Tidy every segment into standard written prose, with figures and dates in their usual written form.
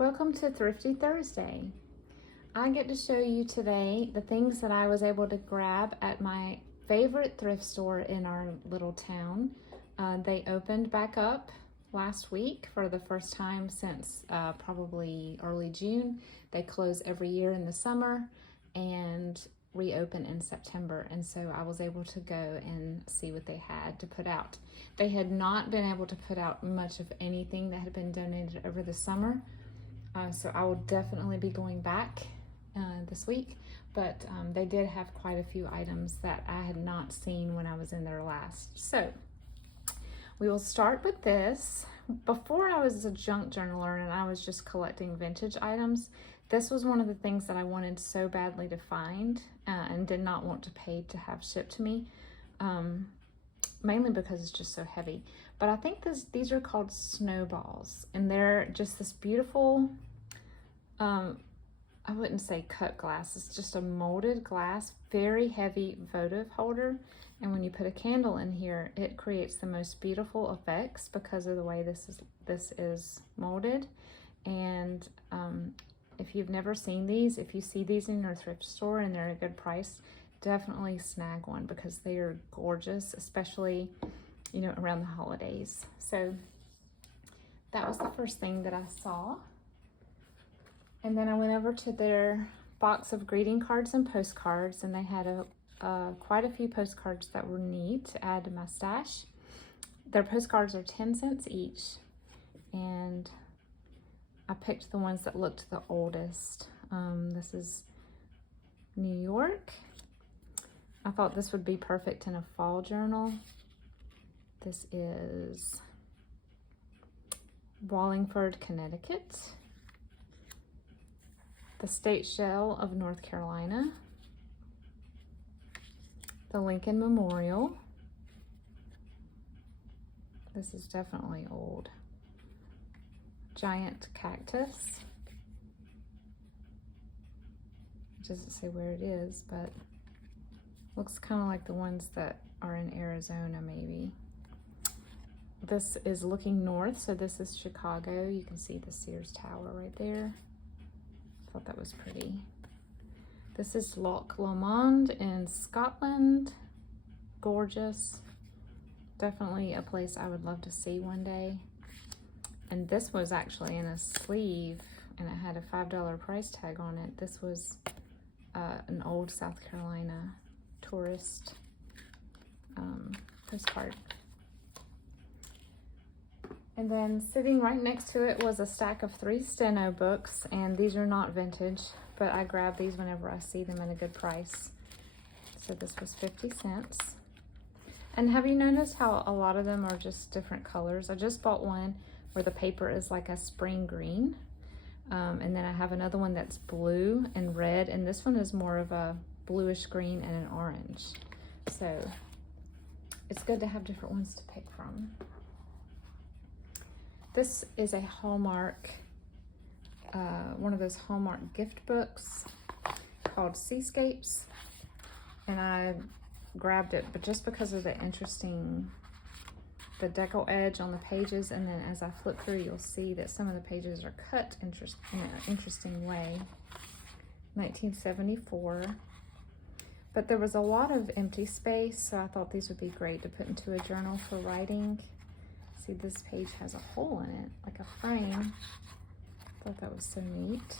Welcome to Thrifty Thursday. I get to show you today the things that I was able to grab at my favorite thrift store in our little town. They opened back up last week for the first time since probably early June. They close every year in the summer and reopen in September, and so I was able to go and see what they had to put out. They had not been able to put out much of anything that had been donated over the summer, so I will definitely be going back this week, but they did have quite a few items that I had not seen when I was in there last. So we will start with this. Before I was a junk journaler and I was just collecting vintage items, this was one of the things that I wanted so badly to find and did not want to pay to have shipped to me, mainly because it's just so heavy. But I think these are called Snowballs, and they're just this beautiful, I wouldn't say cut glass, it's just a molded glass, very heavy votive holder. And when you put a candle in here, it creates the most beautiful effects because of the way this is molded. And if you've never seen these, if you see these in your thrift store and they're a good price, definitely snag one because they are gorgeous, especially, you know, around the holidays. So that was the first thing that I saw. And then I went over to their box of greeting cards and postcards, and they had quite a few postcards that were neat to add to my stash. Their postcards are 10 cents each, and I picked the ones that looked the oldest. This is New York. I thought this would be perfect in a fall journal. This is Wallingford, Connecticut. The State Shell of North Carolina. The Lincoln Memorial. This is definitely old. Giant Cactus. It doesn't say where it is, but looks kind of like the ones that are in Arizona, maybe. This is looking north, so this is Chicago. You can see the Sears Tower right there. Thought that was pretty. This is Loch Lomond in Scotland. Gorgeous. Definitely a place I would love to see one day. And this was actually in a sleeve, and it had a $5 price tag on it. This was an old South Carolina tourist postcard. And then sitting right next to it was a stack of 3 steno books, and these are not vintage, but I grab these whenever I see them at a good price. So this was 50 cents. And have you noticed how a lot of them are just different colors? I just bought one where the paper is like a spring green. And then I have another one that's blue and red, and this one is more of a bluish green and an orange. So it's good to have different ones to pick from. This is a Hallmark, one of those Hallmark gift books called Seascapes, and I grabbed it, but just because of the decal edge on the pages, and then as I flip through, you'll see that some of the pages are cut in an interesting way. 1974, but there was a lot of empty space, so I thought these would be great to put into a journal for writing. See, this page has a hole in it, like a frame. Thought that was so neat.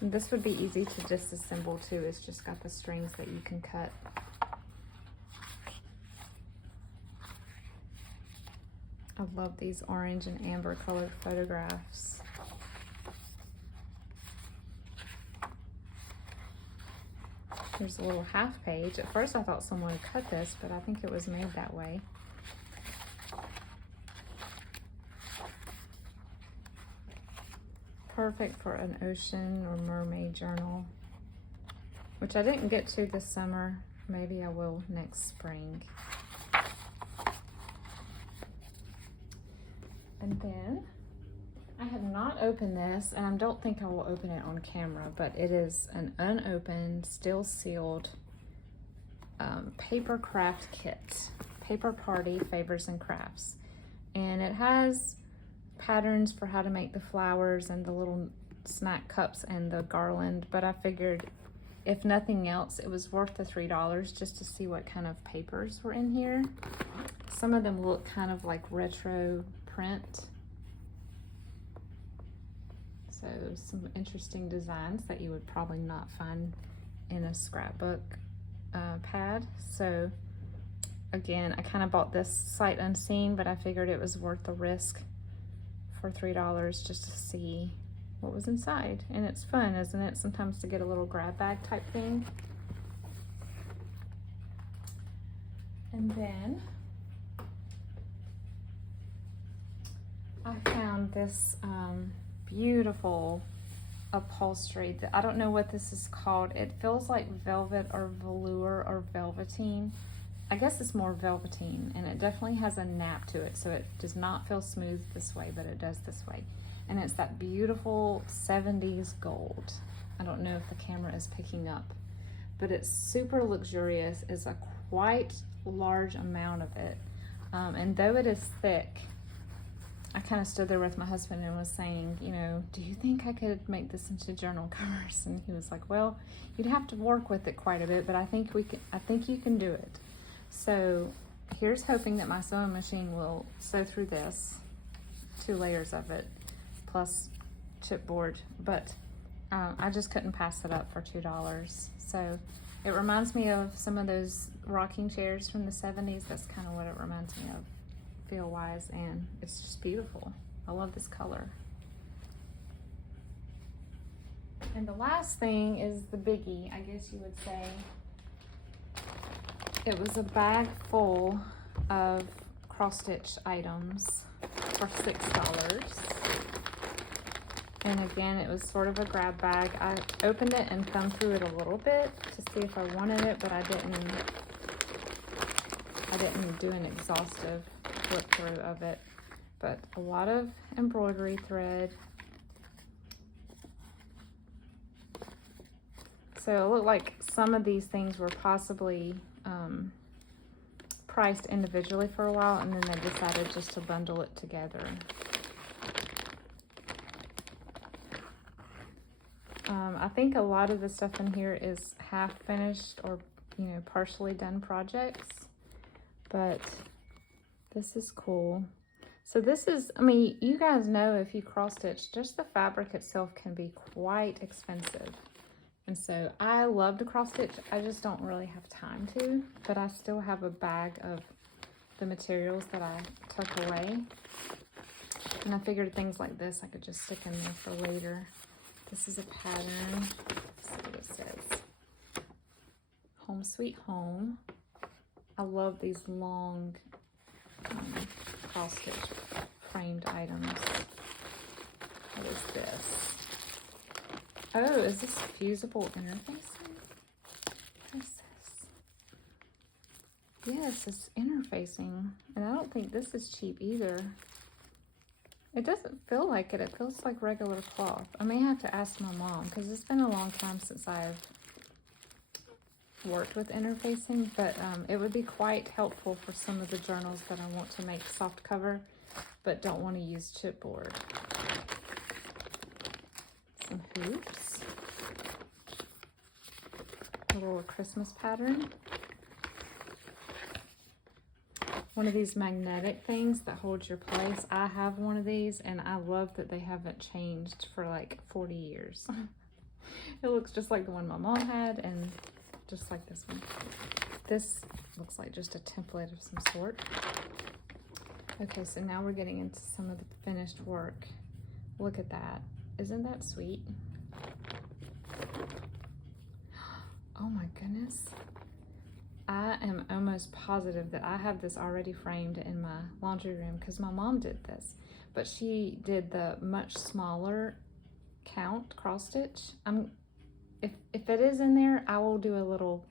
And this would be easy to disassemble too. It's just got the strings that you can cut. I love these orange and amber colored photographs. Here's a little half page. At first I thought someone had cut this, but I think it was made that way. Perfect for an ocean or mermaid journal, which I didn't get to this summer. Maybe I will next spring. And then I have not opened this, and I don't think I will open it on camera, but it is an unopened, still sealed paper craft kit. Paper Party Favors and Crafts. And it has patterns for how to make the flowers and the little snack cups and the garland, but I figured if nothing else, it was worth the $3 just to see what kind of papers were in here. Some of them look kind of like retro print. So some interesting designs that you would probably not find in a scrapbook pad. So again, I kind of bought this sight unseen, but I figured it was worth the risk for $3 just to see what was inside. And it's fun, isn't it? Sometimes to get a little grab bag type thing. And then I found this beautiful upholstery. I don't know what this is called. It feels like velvet or velour or velveteen. I guess it's more velveteen, and it definitely has a nap to it, so it does not feel smooth this way, but it does this way. And it's that beautiful 70s gold. I don't know if the camera is picking up, but it's super luxurious. It's a quite large amount of it. And though it is thick, I kind of stood there with my husband and was saying, you know, do you think I could make this into journal covers? And he was like, well, you'd have to work with it quite a bit, but I think you can do it. So here's hoping that my sewing machine will sew through this, 2 layers of it, plus chipboard, but I just couldn't pass it up for $2. So it reminds me of some of those rocking chairs from the 70s. That's kind of what it reminds me of, feel-wise, and it's just beautiful. I love this color. And the last thing is the biggie, I guess you would say. It was a bag full of cross-stitch items for $6. And again, it was sort of a grab bag. I opened it and thumbed through it a little bit to see if I wanted it, but I didn't do an exhaustive flip through of it. But a lot of embroidery thread. So it looked like some of these things were possibly priced individually for a while, and then they decided just to bundle it together. I think a lot of the stuff in here is half finished or, you know, partially done projects, but this is cool. So this is, I mean, you guys know if you cross stitch, just the fabric itself can be quite expensive. And so I love to cross stitch. I just don't really have time to, but I still have a bag of the materials that I tuck away. And I figured things like this I could just stick in there for later. This is a pattern. Let's see what it says. Home Sweet Home. I love these long cross stitch framed items. What is this? Oh, is this fusible interfacing? What is this? Yes, it's interfacing. And I don't think this is cheap either. It doesn't feel like it. It feels like regular cloth. I may have to ask my mom because it's been a long time since I've worked with interfacing, but it would be quite helpful for some of the journals that I want to make soft cover but don't want to use chipboard. Some hoops. A little Christmas pattern. One of these magnetic things that holds your place. I have one of these and I love that they haven't changed for like 40 years. It looks just like the one my mom had and just like this one. This looks like just a template of some sort. Okay, so now we're getting into some of the finished work. Look at that. Isn't that sweet? Oh my goodness. I am almost positive that I have this already framed in my laundry room because my mom did this, but she did the much smaller count cross stitch. If it is in there, I will do a little,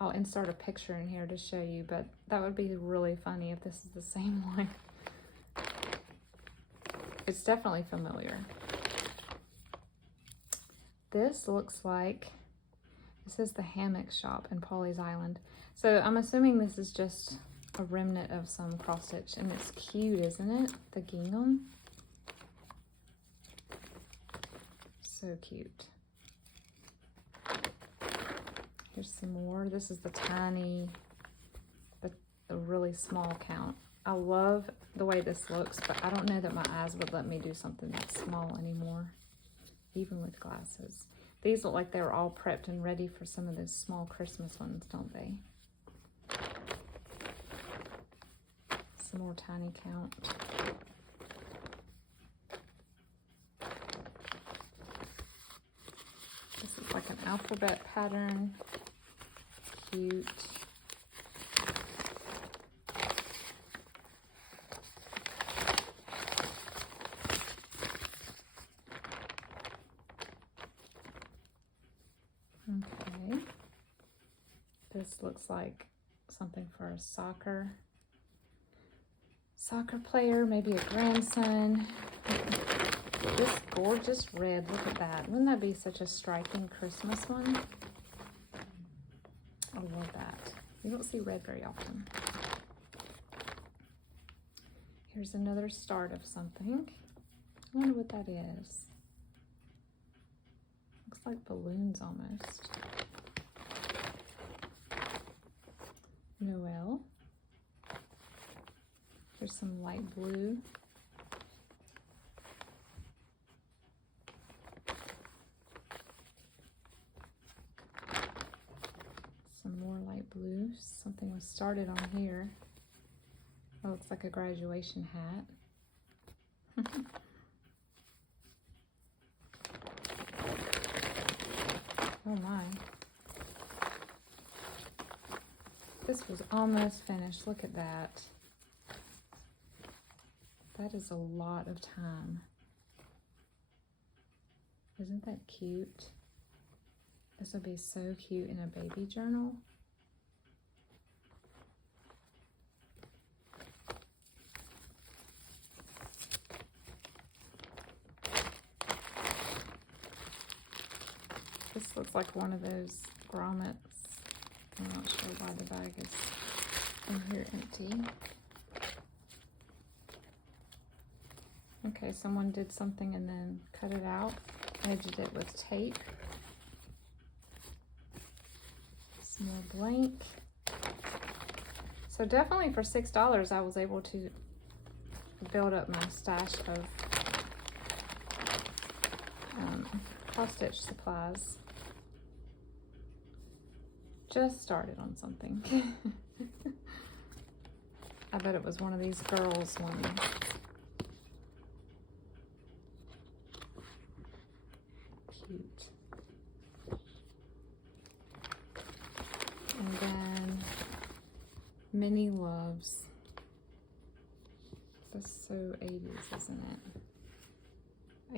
I'll insert a picture in here to show you, but that would be really funny if this is the same one. It's definitely familiar. This looks like, it says the hammock shop in Pawleys Island. So I'm assuming this is just a remnant of some cross stitch, and it's cute, isn't it? The gingham. So cute. Here's some more. This is the tiny, the really small count. I love the way this looks, but I don't know that my eyes would let me do something that's small anymore, even with glasses. These look like they were all prepped and ready for some of those small Christmas ones, don't they? Some more tiny count. This is like an alphabet pattern. Cute. Okay. This looks like something for a soccer player, maybe a grandson. This gorgeous red, look at that. Wouldn't that be such a striking Christmas one? I love that. You don't see red very often. Here's another start of something. I wonder what that is. Looks like balloons almost. Noel. There's some light blue. Some more light blue. Something was started on here. That looks like a graduation hat. Oh my. This was almost finished. Look at that. That is a lot of time. Isn't that cute? This would be so cute in a baby journal. This looks like one of those grommets. I'm not sure why the bag is in here empty. Okay, someone did something and then cut it out, edged it with tape. Some more blank. So definitely for $6, I was able to build up my stash of cross-stitch supplies. Just started on something. I bet it was one of these girls' ones. Cute. And then Mini Loves. That's so 80s, isn't it?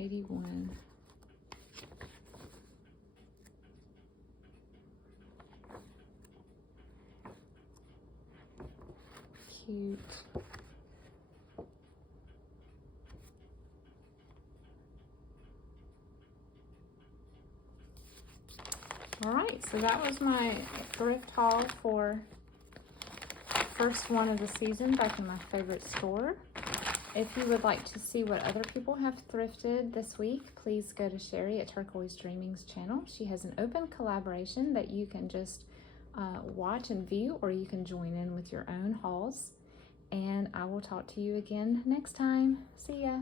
81. Cute. All right, so that was my thrift haul for first one of the season back in my favorite store. If you would like to see what other people have thrifted this week, please go to Sheree at Turquoise Dreaming's channel. She has an open collaboration that you can just watch and view, or you can join in with your own hauls. And I will talk to you again next time. See ya.